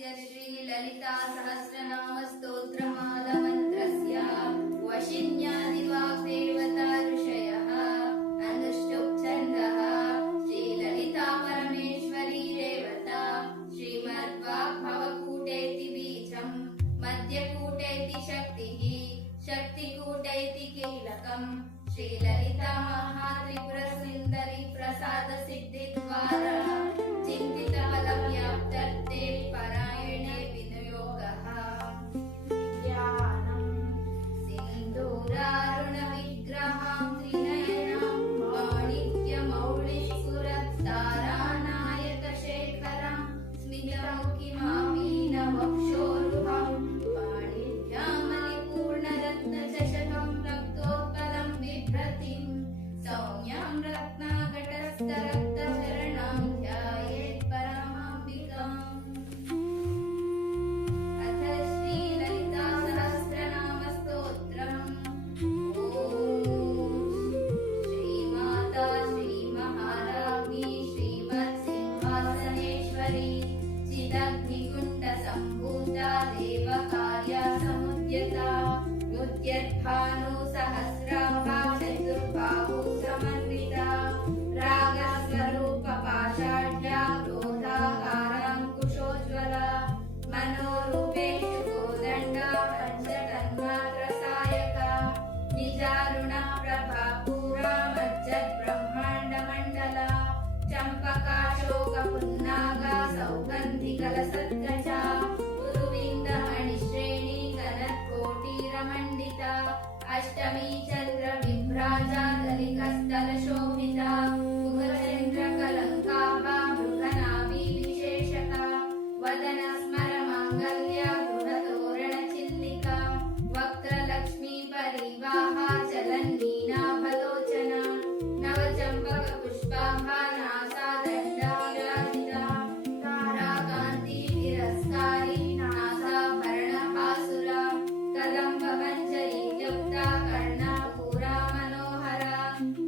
अस्य श्रीललिता सहस्रनामस्तोत्रमालमन्त्रस्य वशिन्यादिवाग्देवता ऋषयः अनुष्टुप् श्रीललिता परमेश्वरी देवता श्रीमद्वाग्भवकूटेति बीजम् मध्यकूटेति शक्तिः शक्तिकूटेति कीलकम् श्रीललिता महात्रिपुरसुन्दरी प्रसाद सिद्धिद्वारा चिन्तित फलव्याप्त्यर्थे परायणे विनियोगः सिन्दूरारुण विग्रहां त्रिनयनां माणिक्यमौलिस्फुरत्तारानायक शेखरां स्मितमुखिमामीन वक्षोरुहां पाणिभ्यां मणिपूर्णरत्नचषकं रक्तोत्पलं बिभ्रतिं सौम्यां रत्नाकटस्थरक्तचरणां ध्यायेत् परमाम्बिकाम्। अथ श्रीललिता सहस्रनामस्तोत्रम्। ॐ श्रीमाता श्रीमहाराज्ञी श्रीमत्सिंहासनेश्वरी चिदग्निकुण्डसम्भूता देवकार्या समुद्यता मुद्यद्भानुसहस्राभा चतुर्बाहु समन्विता रागस्वरूपपाषाढ्या क्रोधाकाराङ्कुशोज्ज्वला मनोरूपेषु कोदण्डा पञ्चतन्मात्रसायका निजारुणा प्रभापूरा मज्जद्ब्रह्माण्डमण्डला चम्पकाशोकपुन्नागा सौगन्धिकलसद्गजा गुरुविन्दमणिश्रेणी कनत्कोटिरमण्डिता अष्टमी चन्द्रविभ्राजा दलिकस्थलशोभिता मुखचन्द्रकलङ्काभा मृगनाभी विशेषका वदनस्मरमाङ्गल्या गृहतोरणचिल्लिका वक्त्रलक्ष्मी परिवाहा चलन्नीनाभलोचना नवचम्पकपुष्पाभा नासादण्डा विराजिता ताराकान्ति तिरस्कारी नासाभरणभासुरा कदम्बमञ्जरी युक्ता कर्णपूरा मनोहरा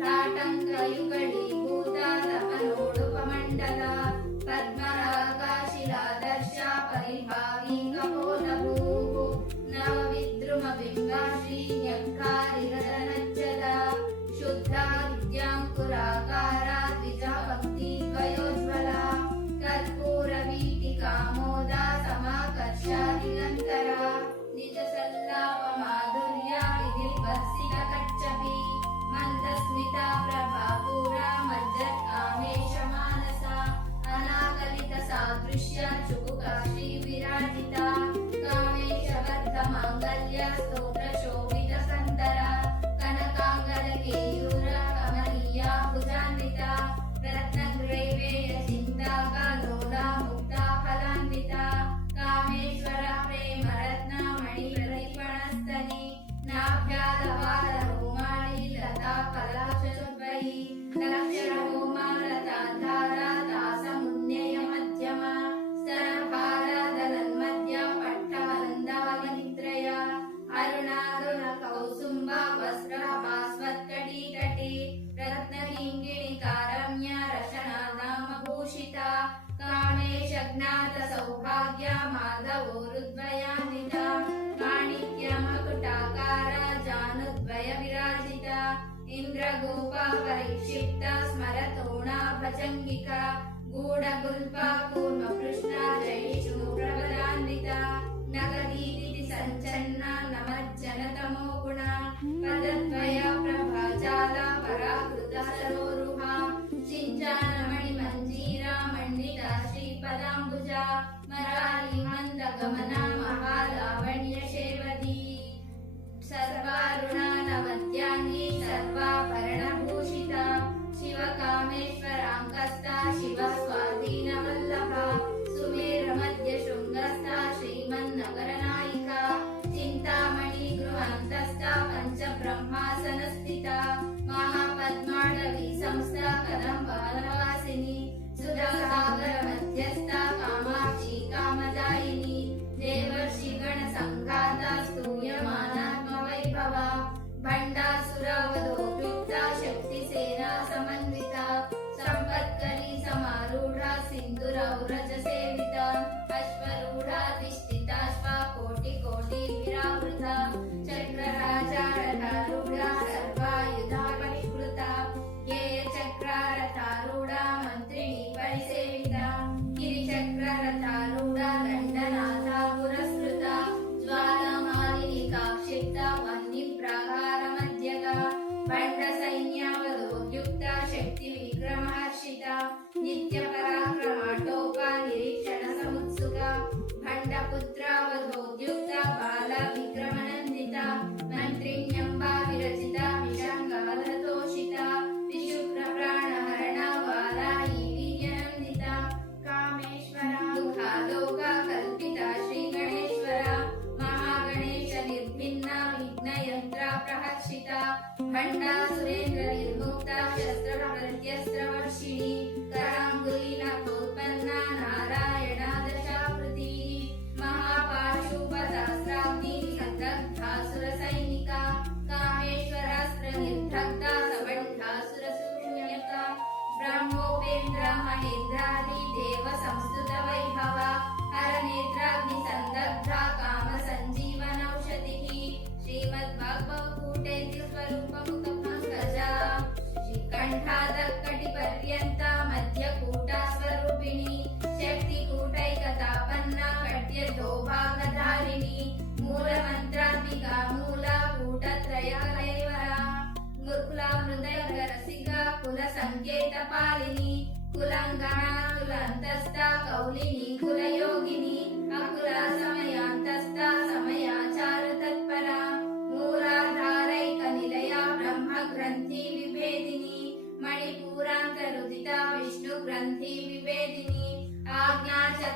ताटङ्कयुगळीभूता तपनोडुपमण्डला पद्मरागाशिलादर्शा परिभावी कपोलभूः नवविद्रुमबिम्बा श्रीन्यक्कारिरतनज्जला शुद्धा विद्याङ्कुराकारा द्विजभक्तिद्वयोज्ज्वला कर्पूरवीटिकामोदा समाकर्षादिगन्तरा निजसल्लापमाधुर्या विधिर्भर्सितकच्छपि मन्दस्मिता प्रभापूरा मज्जत्कामेशमानसा अनाकलितसादृश्या चुकुकाशी विराजिता कामेशबद्धमाङ्गल्य स्तोत्रशोभितसन्दरा कनकाङ्गलकेयूरा कमनीया भुजान्विता रत्नग्रैवेयचिन्ताका लोला मुक्ता फलान्विता कामेश्वर प्रेमरत्नमणिप्रतिपणस्तनि नाभ्यादवादरोमाणि लता कलाशचोद्वयी लक्षणहोमा लताधारा दासमुन्नय मध्यमा स्तनभारदलन्मध्या पट्टवन्दवनिद्रया अरुणारुणकौसुम्बा वस्त्राभास्वत्कटीतटे रत्नकिङ्किणिकारम्या रशनानामभूषिता कामेशज्ञातसौभाग्या माधवोरुद्वयान्विता माणिक्यमकुटाकारा जानुद्वयविराजिता इन्द्रगोपा परिक्षिप्ता स्मरतोणा भजङ्गिका गूढगुल्पा कूर्मकृष्णा जयिषुप्रबलान्विता नगदीदिति सञ्चन्ना नमज्जनतमो गुणा पदद्वय प्रभाजाला पराकृता सरोरुहा सिञ्चानमणिमञ्जीरा मण्डिता श्रीपदाम्बुजा मराली मन्दगमना महालावण्यशेवदी सर्वारुणा नवद्याङ्गी सर्वाभरणभूषिता शिवकामेश्वराङ्कस्था शिवस्वाधीनवल्लभा सुमेरमध्यशृङ्गस्था श्रीमन्नगरनायिका चिन्तामणि गृहान्तस्था पञ्चब्रह्मासनस्थिता महापद्माडवी संस्था कदम्बालवासिनी सुधासागरमध्यस्था कामाक्षी कामदायिनी देवर्षिगणसङ्घाता स्तूयमानात्मवैभवा भण्डासुरवधूजिता षडारूढ दण्डनाथा पुरस्कृता ज्वालामालिनी क्षिप्त वह्निप्राकारमध्यगा बण्डसैन्यावधोद्युक्ता शक्तिविक्रमहर्षिता नित्यपराक्रमाटोपा निरीक्षणसमुत्सुका भण्डपुत्रावधोद्युक्ता बाला विक्रमनन्दिता मन्त्रिण्यम्बा विरचिता विशङ्गालतोषिता विशुक्रप्राणहरणा वाराही वीर्यनन्दिता कामेश्वरा दुःखालोका कल्पिता श्रीगणेश्वरा महागणेश निर्भिन्ना विघ्नयन्त्रा प्रहर्षिता भण्डासुरेन्द्र निर्मुक्ता शस्त्रप्रत्यस्त्रवर्षिणी कराङ्गुलीनकोत्पन्ना नारायणा दशाकृतिः महापाशुपदास्त्राग्नि संदग्धासुरसैनिका कामेश्वरास्त्रनिर्धग्धा सबण्ढासुरशून्यका ब्रह्मोपेन्द्र महेन्द्रादि देव संस्तुत वैभवा हरनेत्राग्नि संदग्धा काम संजीवनौषधिः श्रीमद्भागवतकूटे स्वरूपमुखपङ्कजा श्रीकण्ठादकटिपर्यन्ता मध्यकूटा स्वरूपिणी शक्तिकूटैकतापन्ना कट्यधोभागधारिणी मूलमन्त्रात्मिका मूला कूटत्रयकलैवरा मुकुला मृदैकरसिका कुलसङ्केतपालिनी कुलङ्गणा कुलान्तस्था कौलिनी कुलयोगिनी अकुला समयान्तस्था समयाचारतत्परा मूलाधारैकनिलया ब्रह्मग्रन्थि विभेदिनी मणिपूरान्तरुदिता विष्णुग्रन्थि विभेदिनी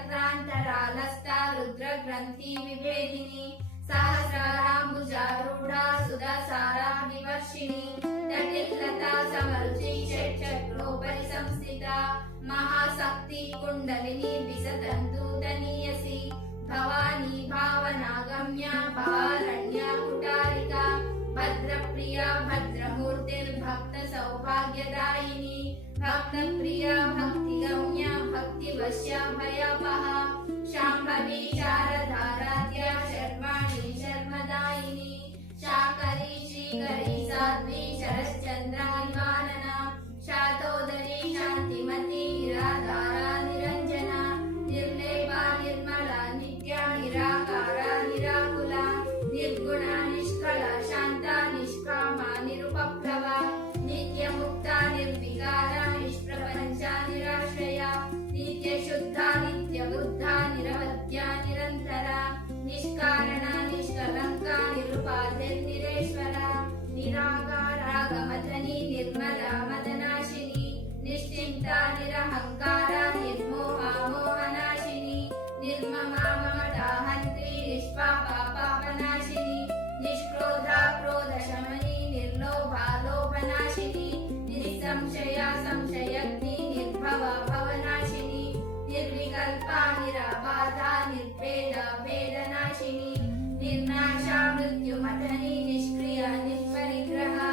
आज्ञाचक्रान्तरालस्था रुद्रग्रन्थि विभेदिनी सहस्राराम्बुजारूढा सुधासारा विवर्षिणी तटिल्लता समरुचि षट्चक्रोपरि संस्थिता महाशक्ति कुण्डलिनी विसतन्तूतनीयसी भवानी भावनागम्या भारण्या कुटारिका भद्रप्रिया भद्रमूर्तिर्भक्त सौभाग्यदायिनी भक्तप्रिया भक्तिगम्या भक्तिवश्या भयापहा शाम्भवी शारदाराध्या शर्वाणी शर्मदायिनी शाकरी श्रीकरी साध्वी शरश्चन्द्रा निवारणा शातोदरी शान्तिमती निराधारा निरञ्जना निर्लेपा निर्मला नित्या निराकारा निराकुला निर्गुणा निष्कला शान्ता निष्कामा निरुपप्लवा नित्यमुक्ता निर्विकारा निष्प्रपञ्चा निराश्रया नित्यशुद्धा नित्यबुद्धा निरवध्या निरन्तरा निष्कारणा निष्कलङ्का निरुपाधिर्निरेश्वरा निराकारागमथनी निर्मला मदनाशिनी निश्चिन्ता निरहङ्कारा निर्मोहा मोहनाशिनी निर्ममा ममताहन्त्री निष्पापा पापनाशिनी निष्क्रोधा क्रोधशमनी निर्लोभा लोभनाशिनी निसंशया संशयग्नि निर्भवा भवनाशिनी निर्विकल्पा निराबाधा निर्भेदा भेदनाशिनी निर्नाशा मृत्युमथनी निष्क्रिया निष्परिग्रहा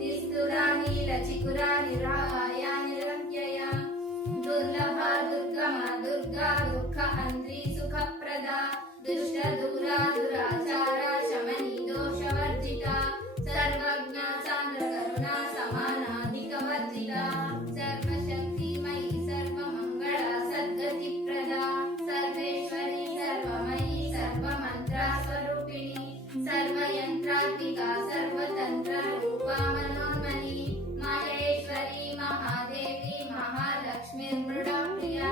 निस्तुला नीलचिकुरा निराया निरव्यया दुर्लभा दुर्गमा दुर्गा दुःखहन्त्री सुखप्रदा दुष्टदूरा दुराचारा शमनी दोषवर्जिता सर्वज्ञा सान्द्रकरुणा समानाधिकवर्जिता सर्वशक्तिमयी सर्वमङ्गला सद्गतिप्रदा सर्वेश्वरी सर्वमयी सर्वमन्त्रा स्वरूपिणी सर्वयन्त्रात्मिका सर्वतन्त्ररूपा मनोन्मनी महेश्वरी महादेवी महालक्ष्मीर्मृडाप्रिया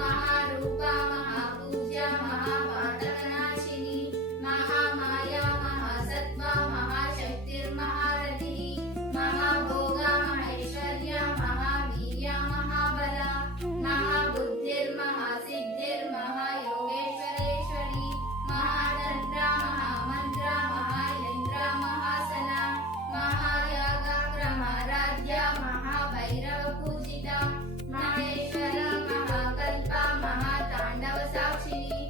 महारूपा महापूज्या महापातकनाशिनी महामाया महासत्त्वा महाशक्तिर्महारथिः महाभोगा महेश्वर्या महावीर्या महाबला महाबुद्धिर्महासिद्धिर्महायोगेश्वरेश्वरी महातन्त्रा महामन्त्रा महायन्त्रा महासना महायागाग्रमाराध्या महाभैरवपूजिता महेश्वरा महाकल्पा महाताण्डवसाक्षिणी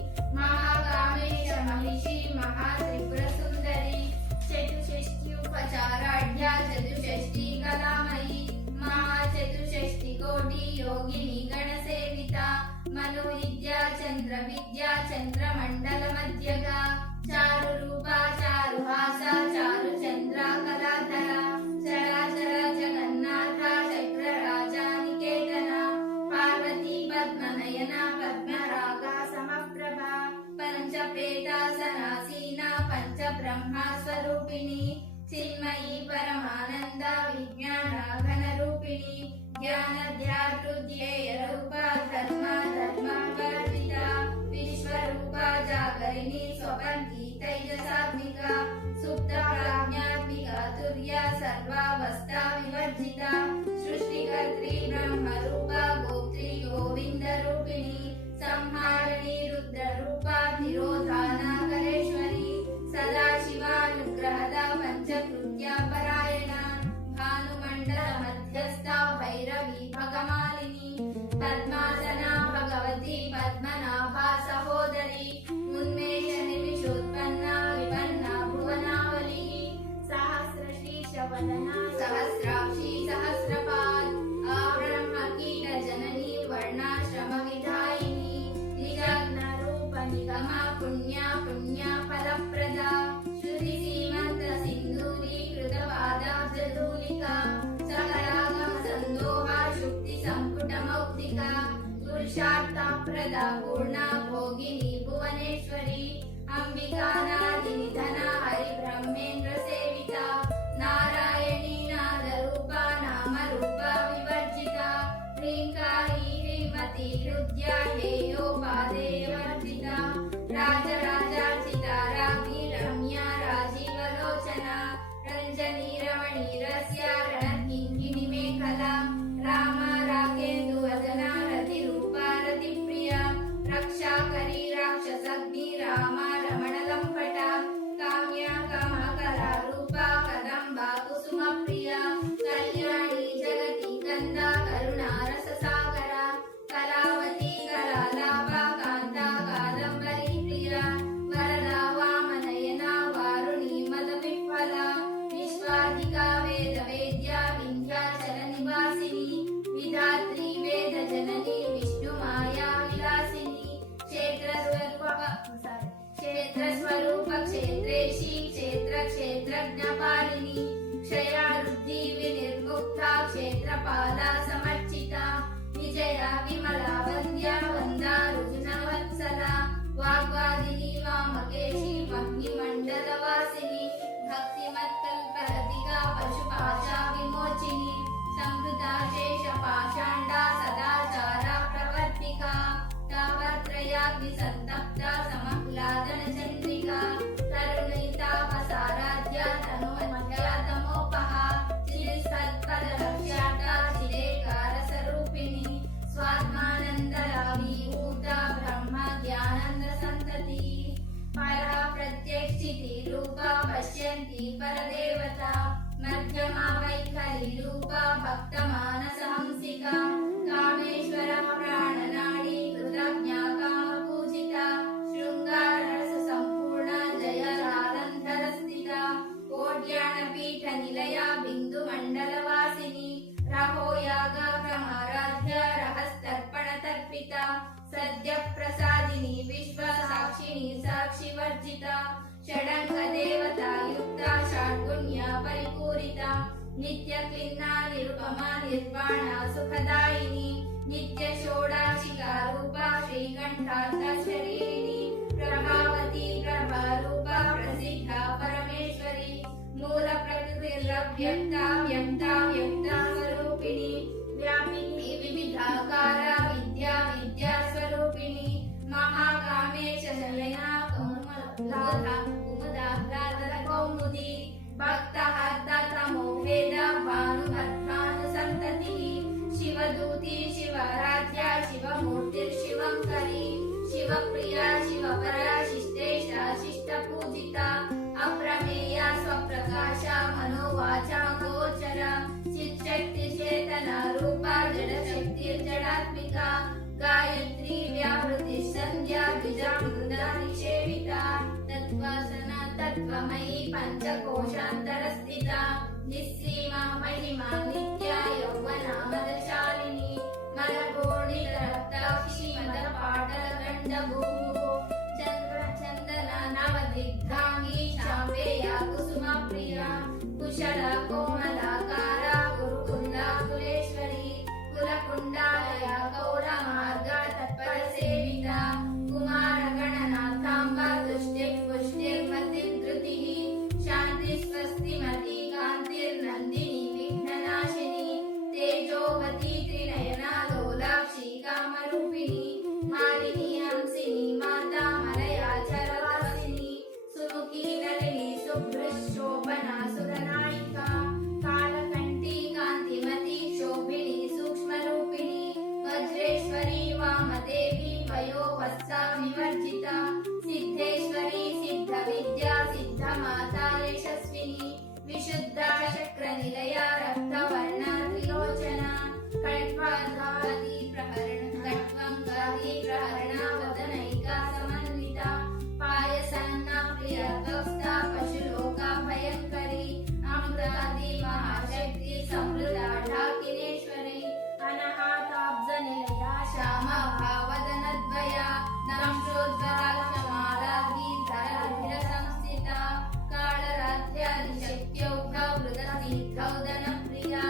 महाकामेश महिषी महात्रिपुरसुन्दरी चतुष्षष्ट्युपचाराढ्या चतुष्षष्टि कलामयी महाचतुष्षष्टिकोटि योगिनी गणसेविता मनुविद्या चन्द्रविद्या चन्द्रमण्डलमध्यगा चारुरूपा चारुहासा चारुचन्द्रा कलाधरा चराचर जगन्नाथा चक्रराजा निकेतना पार्वती पद्मनयना पद्मरागा ब्रह्मस्वरूपिणी चिन्मयी परमानन्द विज्ञान घनरूपिणी ज्ञानध्यातृध्येयरूपा धर्मवर्जिता विश्वरूपा जागरिणी स्वपन्थी तैजसात्मिका सुप्तप्राज्ञात्मिका तुर्या सर्वावस्था विवर्जिता सृष्टिकर्त्री ब्रह्मरूपा गोत्री गोविन्दरूपिणी संहारिणी रुद्ररूपा तिरोधानाकरेश्वरी सदाशिवानुग्रहदा पंचकृत्या परायणा भानुमण्डल मध्यस्था भैरवी भगमालिनी पद्मासना भगवती पद्मनाभा सहोदरी उन्मेष निमिषोत्पन्ना विपन्ना भुवनावली सहस्रशीर्षवदना सहस्राक्षी सहस्रपाद ब्रह्मकीट जननी वर्णाश्रम विधायिनी निजग्नरूप निगमा पुण्या पुण्या फलप्रदा श्रुति सीमंत सिंधूरी कृतपादाब्जधूलिका सकलागम संदोहा शुक्ति संपुट मौक्तिका पुरुषार्थप्रदा पूर्णा भोगिनी भुवनेश्वरी अंबिकानादिनिधना हरिब्रह्मेन्द्र सेविता नारायणी नादरूपा नामरूपा विवर्जिता ह्रींकारी ह्रीमती हृद्या हेयोपादे वर्जिता राजराजार्चिता राज्ञी रम्या राजीवलोचना रञ्जनी रमणीरस्या रणकिङ्किणी मेखला रामा राकेन्दुवदना रतिरूपा रतिप्रिया रक्षाकरी राक्षसग्नि रामा रमणलम्पटा काम्या कामकला रूपा कदम्बा कुसुमप्रिया कल्याणी जगति गन्धा करुणा रससागरा कलावती कलालाभा कान्ता कादम्बरी प्रिया वरदा वामनयना वारुणी मदविह्वला विश्वाधिका वेदवेद्या विन्ध्याचल निवासिनी विधात्री वेद जननी विष्णुमाया विलासिनी क्षेत्रस्वरूप क्षेत्रेशी क्षेत्र क्षेत्रज्ञपालिनी क्षयारुद्धि विनिर्मुक्ता क्षेत्रपाला समर्चिता विजया विमला वन्द्या वन्दा रुजुनवत्सला वाग्वादिनी वामकेशी मह्निमण्डलवासिनी भक्तिमत्कल्पलतिका पशुपाशा विमोचिनी संहृता शेषपाषाण्डा सदाचारा प्रवर्तिका तावत्रयाग्निसन्तप्ता समह्लादनचन्द्रिका तरुणीतापसाराध्या तनोन्मध्या तमोपहा चिरिसत्पदलक्ष्याता चिरेकारसरूपिणी स्वात्मानन्दलाभीभूता ब्रह्म ज्ञानन्दसन्तति परा प्रत्यक्षिति रूपा पश्यन्ति परदेवता मध्यमा वैखरी रूपा भक्तमानसहंसिका कामेश्वरा प्राणनाडी कृतज्ञा कामपूजिता शृङ्गाररससम्पूर्णा जयजालन्धरस्थिता कोट्यानपीठनिलया बिन्दुमण्डलवासिनी रहोयागाक्रमाराध्या रहस्तर्पणतर्पिता सद्यप्रसादिनी विश्वसाक्षिणी साक्षिवर्जिता षडङ्गदेवता युक्ता षड्गुण्या परिपूरिता नित्यक्लिन्ना निरुपमा निर्वाणा सुखदायिनी नित्यषोडाशिका रूपा श्रीकण्ठार्थशरीरिणी प्रभावती प्रभारूपा प्रसिद्धा परमेश्वरी मूलप्रकृतिरव्यक्ता व्यक्ता व्यक्ता स्वरूपिणी व्यापिनी विविधाकारा विद्या विद्यास्वरूपिणी महाकामेश शयना कौमुदी भक्तहर्दतमोभेद भानुमध्वानुसन्ततिः शिवदूती शिवाराध्या शिवमूर्तिर्शिवङ्करी शिवप्रिया शिवपरा शिष्टेशा शिष्टपूजिता अप्रमेया स्वप्रकाशा मनोवाचा गोचरा चित्शक्तिचेतना रूपा जडशक्तिर्जडात्मिका गायत्री व्यावृतिसन्ध्या द्विजामृता निषेविता तत्त्वासना तत्त्वमयी पञ्चकोशान्तरस्थिता निस्सीमा महिमा नित्या यौवनामदशालिनी मलकोणितरक्ताक्षी मदपाटलगण्डभूः चन्द्रचन्दना नवदिग्धाङ्गी चाम्पेया कुसुमप्रिया कुशला कोमलाकारा कुरुकुन्दा कुलेश्वरी कुलकुण्डालया गौरमार्गा तत्परसेविता कुमारगणनाथाम्बा तुष्टिः पुष्टिर्मतिर्धृतिः माता यशस्विनी विशुद्धा चक्रनिलया रक्तवर्णा त्रिलोचना खड्वाधादी प्रहरणा वदनैका समन्विता पायसन्ना प्रिया कौस्ता पशुलोका भयंकरी अमृतादि महाशक्ति समृद्धा ढाकिनेश्वरी अनहाताब्जनिलया श्यामा भावदनद्वया दंशोज्वलाक्षमालाधी धरधिरसंस्थिता कालरात्र्यादिशक्त्यौघवृतस्निग्धौदनप्रिया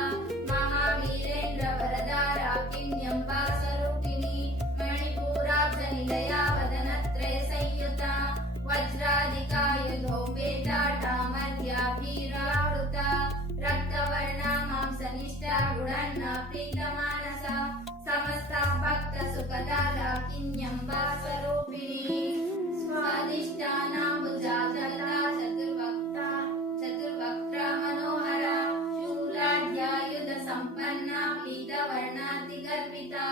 महावीरेन्द्रवरदारा किन्यम्बा स्वरूपिणी मणिपूराब्जनिलया वदनत्रयसंयुता वज्रादिकायुधोपेता डामर्याभिरावृता रक्तवर्णा मांसनिष्ठा गुणन्ना प्रीतमानसा समस्ता भक्त सुखदा किन्यम्बा स्वरूपिणी स्वादिष्टानाम्बुजागता चतुर्वक्त्रा मनोहरा शूलाढ्यायुध संपन्ना पीतवर्णातिगर्भिता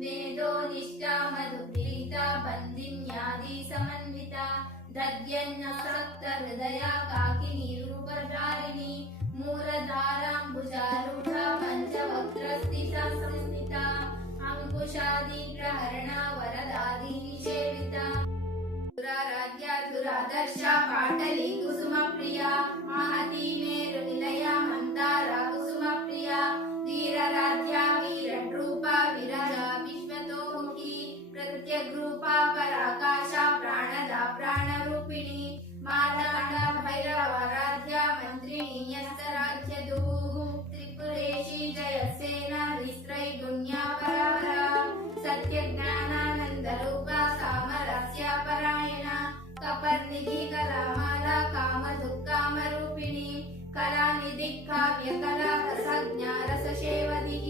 मेधोनिष्ठा मधुप्रीता बन्दिन्यादि समन्विता दद्यन्नसक्त हृदया काकिनी रूपधारिणी मूलधाराम्बुजारूढा पञ्चवक्त्रस्थिता संस्थिता अंकुशादि प्रहरणा वरदादि निषेविता दुराराध्या दुरादर्शा पाटली कुसुम प्रिया महती मेरुनिलया मंदारा कुसुम प्रिया धीरराध्या वीररूपा विराजा विश्वतोमुखी प्रत्यग्रूपा पराकाशा प्राणदा प्राणरूपिणी मालांडा भैरवाराध्या मंत्रिणी यस्तराज्यदूः त्रिपुरेशी जयसेना विस्त्रैगुण्या परावरा सत्यज्ञानानन्दरूपा सामरस्या परायणा कपर्निधि कलामाला कामदुःखामरूपिणी कलानिधि काव्यकला रसज्ञा रससेवधिः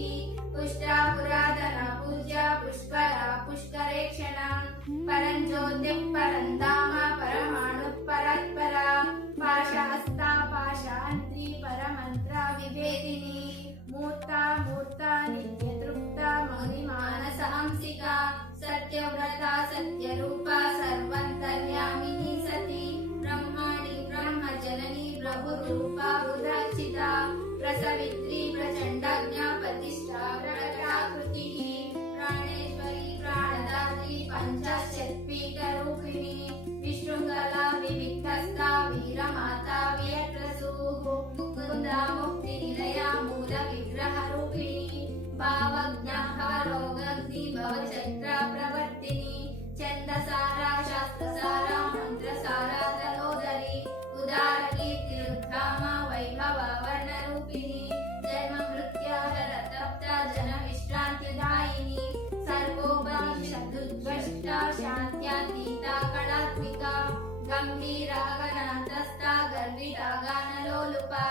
पुष्टा पुरातना पूज्या पुष्करा पुष्करेक्षणा परञ्ज्योतिः परन्धामा परमाणुः परात्परा पाशहस्ता पाशान्त्री परमन्त्रा विभेदिनी मूर्ता मूर्ता नित्यतृप्ता मौनिमानसहंसिका सत्यव्रता सत्यरूपा सर्वन्तर्यामिनी सती ब्रह्माणि ब्रह्मजननी प्रभुरूपा रुद्राक्षिता प्रसवित्री प्रचण्डज्ञा प्रतिष्ठा प्रकटाकृतिः प्राणेश्वरी प्राणदात्री पञ्चाशत्पीठरूपिणी विशृङ्खला विविक्तस्था वीरमाता व्यक्रसूः मुकुन्दा मुक्तिनिलया मूलविग्रहरूपिणी भावज्ञाहरोगग्नि भवचक्रा प्रवर्तिनी छन्दसारा शास्त्रसारा मन्त्रसारा तनोदरी उदारकीर्तिरुद्धामा वैभवा वर्णरूपिणी जन्ममृत्युहरतप्ता जनविश्रान्तिदायिनी सर्वोपनिषदुद्भष्टा शान्त्यातीता कलात्मिका गम्भीरा गणान्तस्था गर्विता गानलोलुपा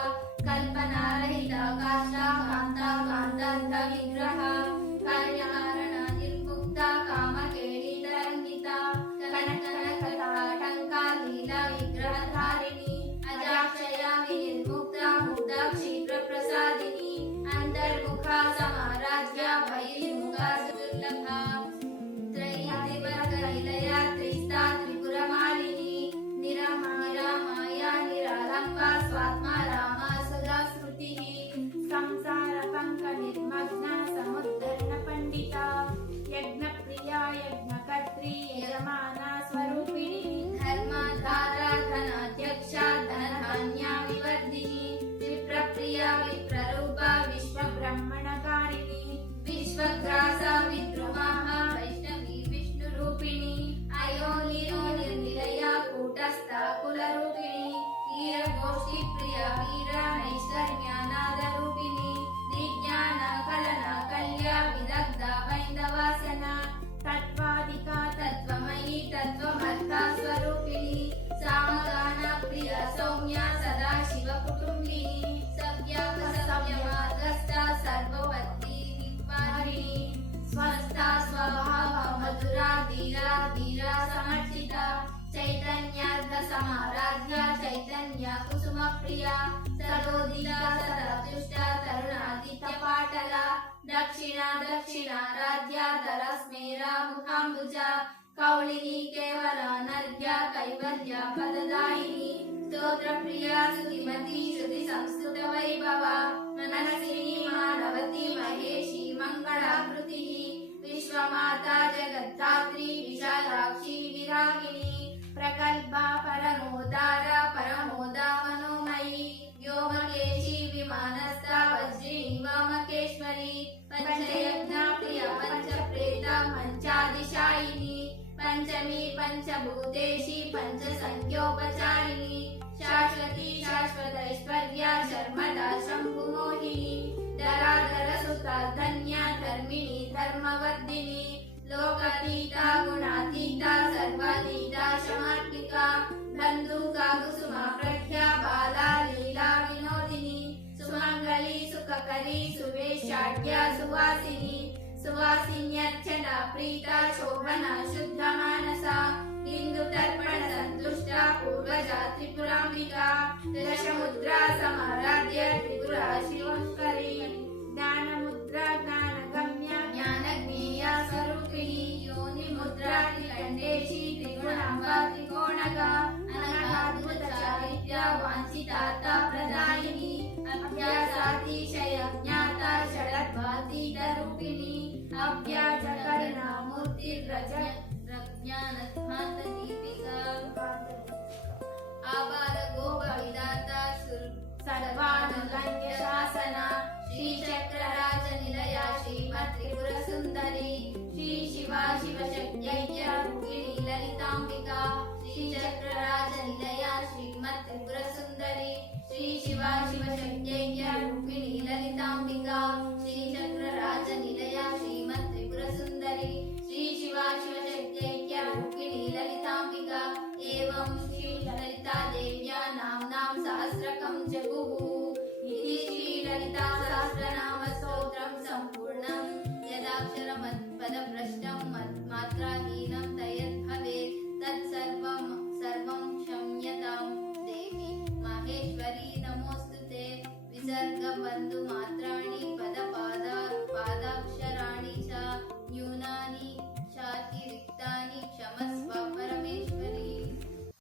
कल्पनारहिता काष्ठा कान्ता कान्तान्तविग्रहा कल्याणा निर्मुक्ता कामकेली तरङ्गिता कनकनकटाटङ्का लीला विग्रहधारिणी अजाक्षया विनिर्मुक्ता मुग्धा क्षीप्रप्रसादिनी अन्तर्मुखा समाराध्या बहिर्मुखा दुर्लभा त्रयीतिवर्गनिलया त्रिस्ता त्रिपुरमालिनी निरमाया माया निरालम्बा स्वात्मा रामा सदा स्मृतिः संसारपङ्कनिर्मग्ना समुद्धरणपण्डिता यज्ञप्रिया यज्ञकर्त्री यजमाना स्वरूपिणी धर्माधारा धनाध्यक्षा धनधान्या विवर्धिनी विप्रप्रिया विप्ररूपा विश्वब्रह्मणकारिणी विश्वग्रासा विद्रुमाः वैष्णवी विष्णुरूपिणी अयोनिर्निलया कूटस्था कुलरूपिणी वीरगोष्ठीप्रिया वीरा नैष्कर्म्यानादरूपिणी दिज्ञाना कलना कल्या विदग्धा वैन्दवासना तत्त्वादिका तत्त्वमयी तत्त्वमर्था स्वरूपिणी सामगाना प्रिया सौम्या सदा शिवकुटुम्बिनी सव्यमार्गस्था सर्ववती निर्वाहिनी स्वस्था स्वभावा मधुरा धीरा धीरा समर्चिता चैतन्यार्थ समाराध्या चैतन्या कुसुम प्रिया सरोदिता सदातुष्टा तरुणादितपाटला दक्षिणा दक्षिणाराध्या धरस्मेरा मुखाम्बुजा कौलिनी केवला नर्घ्या कैवल्या पददायिनी स्तोत्रप्रिया स्तुतिमती श्रुतिसंस्तुतवैभवा मनस्विनी मानवती महेशी मङ्गलाकृतिः विश्वमाता जगद्धात्री विशालाक्षी विरागिणी प्रकल्पा परमोदारा परमोदा मनोमयी व्योमकेशी विमानस्था वज्रिणी वामकेश्वरी पंचयज्ञा प्रिया पंचप्रेता पंचादिशायिनी पंचमी पंचभूतेशी पंचसंख्योपचारिणी शाश्वती शाश्वतैश्वर्या शर्मदा शम्भुमोहिनी धराधर सुता धन्या धर्मिणी धर्मवर्धिनी लोकातीता गुणातीता सर्वातीता क्षमात्मिका बन्धुका कुसुमा प्रख्या बाला लीला विनोदिनी सुमंगली सुखकरी सुवेशाढ्या सुवासिनी सुवासिन्यर्चना प्रीता शोभना शुद्ध मानसा हिंदू तर्पण संतुष्टा पूर्वजा त्रिपुरांबिका दशमुद्रा समाराध्य त्रिपुरा शिवंकरी ज्ञानमुद्रा ज्ञानगम्या ज्ञानज्ञेया स्वरूपिणी योनिमुद्रा त्रिकण्डेशी त्रिगुणांबा त्रिकोणगा अनघाद्भुत चारित्र्या वाञ्छिताता प्रदायिनी अभ्यासातिशय ज्ञाता षडद्वातीतरूपिणी अभ्याजकर्णा मूर्तिर्रज ज्ञानध्मान्तदीपिका आबाल गोपविदाता सर्वानुगण्य शासना श्रीचक्रराजनिलया श्रीमत्त्रिपुरसुन्दरी श्री शिवा शिवशक्त्यैक्यरूपिणी ललिताम्बिका श्रीचक्रराजनिलया श्रीमत्त्रिपुरसुन्दरी श्री शिवा शिवशक्त्यैक्यरूपिणी ललिताम्बिका श्रीचक्रराजनिलया श्रीमत्त्रिपुरसुन्दरी श्री शिवा शिवशक्त्यैक्यरूपिणी ललिताम्बिका एवं श्री ललिता देव्या नाम्नां सहस्रकं जगुः इति श्री ललिता सहस्रनाम स्तोत्रं सम्पूर्णं यदाक्षरमत्पदभ्रष्टं मत्मात्राहीनं तयद्भवेत् तत्सर्वं क्षम्यतां देवी माहेश्वरी नमोऽस्तुते विसर्गबन्धुमात्राणि